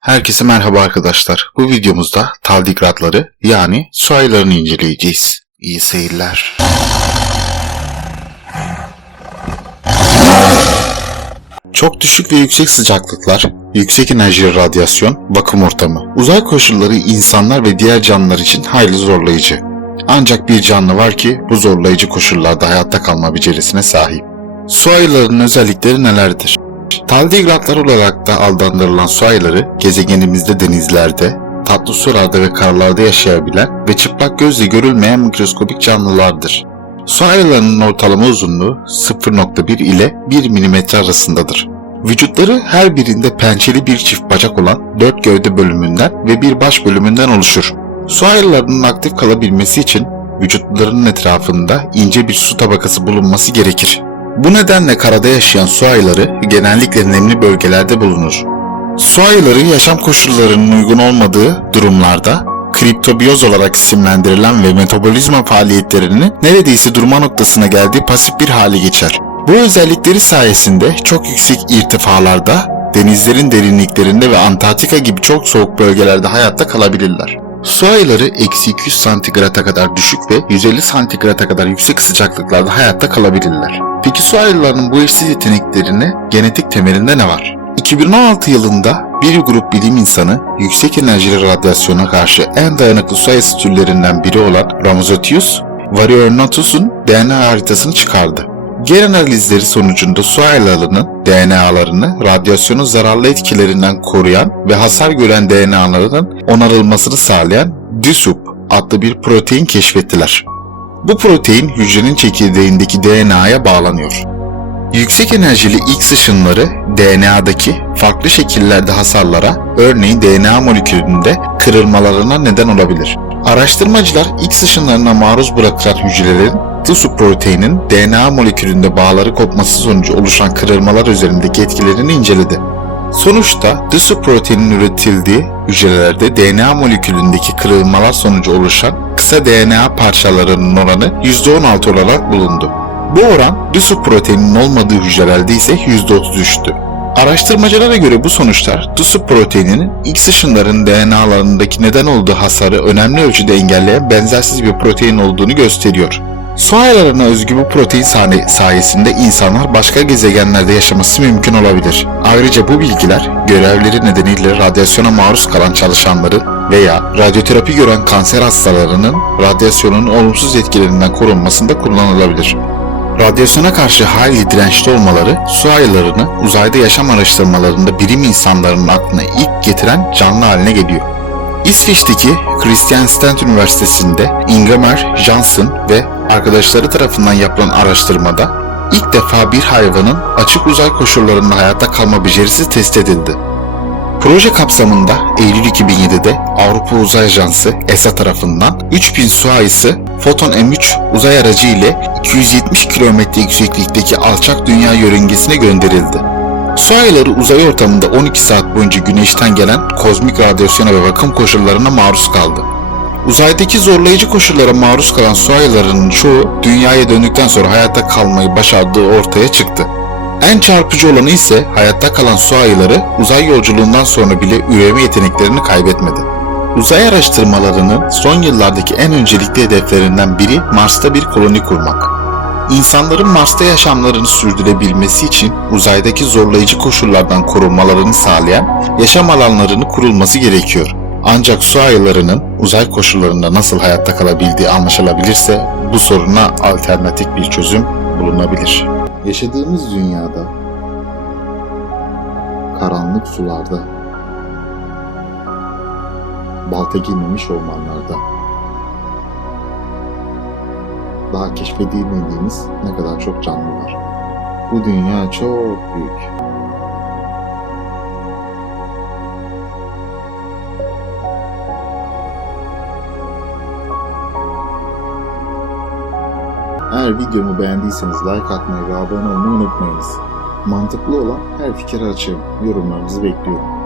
Herkese merhaba arkadaşlar. Bu videomuzda taldigratları yani su ayılarını inceleyeceğiz. İyi seyirler. Çok düşük ve yüksek sıcaklıklar, yüksek enerjili radyasyon, bakım ortamı. Uzay koşulları insanlar ve diğer canlılar için hayli zorlayıcı. Ancak bir canlı var ki bu zorlayıcı koşullarda hayatta kalma becerisine sahip. Su ayılarının özellikleri nelerdir? Taldigratlar olarak da adlandırılan su ayıları gezegenimizde denizlerde, tatlı sularda ve karlarda yaşayabilen ve çıplak gözle görülmeyen mikroskobik canlılardır. Su ayılarının ortalama uzunluğu 0.1 ile 1 mm arasındadır. Vücutları her birinde pençeli bir çift bacak olan dört gövde bölümünden ve bir baş bölümünden oluşur. Su ayılarının aktif kalabilmesi için vücutlarının etrafında ince bir su tabakası bulunması gerekir. Bu nedenle karada yaşayan su ayıları genellikle nemli bölgelerde bulunur. Su ayıları yaşam koşullarının uygun olmadığı durumlarda kriptobiyoz olarak isimlendirilen ve metabolizma faaliyetlerini neredeyse durma noktasına geldiği pasif bir hale geçer. Bu özellikleri sayesinde çok yüksek irtifalarda, denizlerin derinliklerinde ve Antarktika gibi çok soğuk bölgelerde hayatta kalabilirler. Su ayıları eksi 200 santigrata kadar düşük ve 150 santigrata kadar yüksek sıcaklıklarda hayatta kalabilirler. Peki su ayılarının bu eşsiz yeteneklerine genetik temelinde ne var? 2016 yılında bir grup bilim insanı yüksek enerjili radyasyona karşı en dayanıklı su ayısı türlerinden biri olan Rhamnozotius varionotus'un DNA haritasını çıkardı. Gen analizleri sonucunda su ayılarının DNA'larını radyasyonun zararlı etkilerinden koruyan ve hasar gören DNA'larının onarılmasını sağlayan DISUP adlı bir protein keşfettiler. Bu protein hücrenin çekirdeğindeki DNA'ya bağlanıyor. Yüksek enerjili X ışınları DNA'daki farklı şekillerde hasarlara, örneğin DNA molekülünde kırılmalarına neden olabilir. Araştırmacılar X ışınlarına maruz bırakılan hücrelerin TISU proteinin DNA molekülünde bağları kopması sonucu oluşan kırılmalar üzerindeki etkilerini inceledi. Sonuçta TISU proteinin üretildiği hücrelerde DNA molekülündeki kırılmalar sonucu oluşan kısa DNA parçalarının oranı %16 olarak bulundu. Bu oran DISU proteininin olmadığı hücrelerde ise %30 düştü. Araştırmacılara göre bu sonuçlar DISU proteininin X ışınların DNA'larındaki neden olduğu hasarı önemli ölçüde engelleyen benzersiz bir protein olduğunu gösteriyor. Su ayılarına özgü bu protein sahne sayesinde insanlar başka gezegenlerde yaşaması mümkün olabilir. Ayrıca bu bilgiler görevleri nedeniyle radyasyona maruz kalan çalışanların veya radyoterapi gören kanser hastalarının radyasyonun olumsuz etkilerinden korunmasında kullanılabilir. Radyasyona karşı hayli dirençli olmaları su ayılarını uzayda yaşam araştırmalarında bilim insanlarının aklına ilk getiren canlı haline geliyor. İsveç'teki Kristianstad Üniversitesi'nde Ingemar Jansson ve arkadaşları tarafından yapılan araştırmada ilk defa bir hayvanın açık uzay koşullarında hayatta kalma becerisi test edildi. Proje kapsamında Eylül 2007'de Avrupa Uzay Ajansı ESA tarafından 3000 su ayısı Foton M3 uzay aracı ile 270 kilometre yükseklikteki alçak dünya yörüngesine gönderildi. Su ayıları uzay ortamında 12 saat boyunca güneşten gelen kozmik radyasyona ve bakım koşullarına maruz kaldı. Uzaydaki zorlayıcı koşullara maruz kalan su ayılarının çoğu dünyaya döndükten sonra hayatta kalmayı başardığı ortaya çıktı. En çarpıcı olanı ise hayatta kalan su ayıları uzay yolculuğundan sonra bile üreme yeteneklerini kaybetmedi. Uzay araştırmalarının son yıllardaki en öncelikli hedeflerinden biri Mars'ta bir koloni kurmak. İnsanların Mars'ta yaşamlarını sürdürebilmesi için uzaydaki zorlayıcı koşullardan korunmalarını sağlayan yaşam alanlarını kurulması gerekiyor. Ancak su ayılarının uzay koşullarında nasıl hayatta kalabildiği anlaşılabilirse bu soruna alternatif bir çözüm bulunabilir. Yaşadığımız dünyada karanlık sularda balta girmemiş ormanlarda daha keşfedilmediğimiz ne kadar çok canlı var. Bu dünya çok büyük. Eğer videomu beğendiyseniz like atmayı ve abone olmayı unutmayınız. Mantıklı olan her fikir açığım. Yorumlarınızı bekliyorum.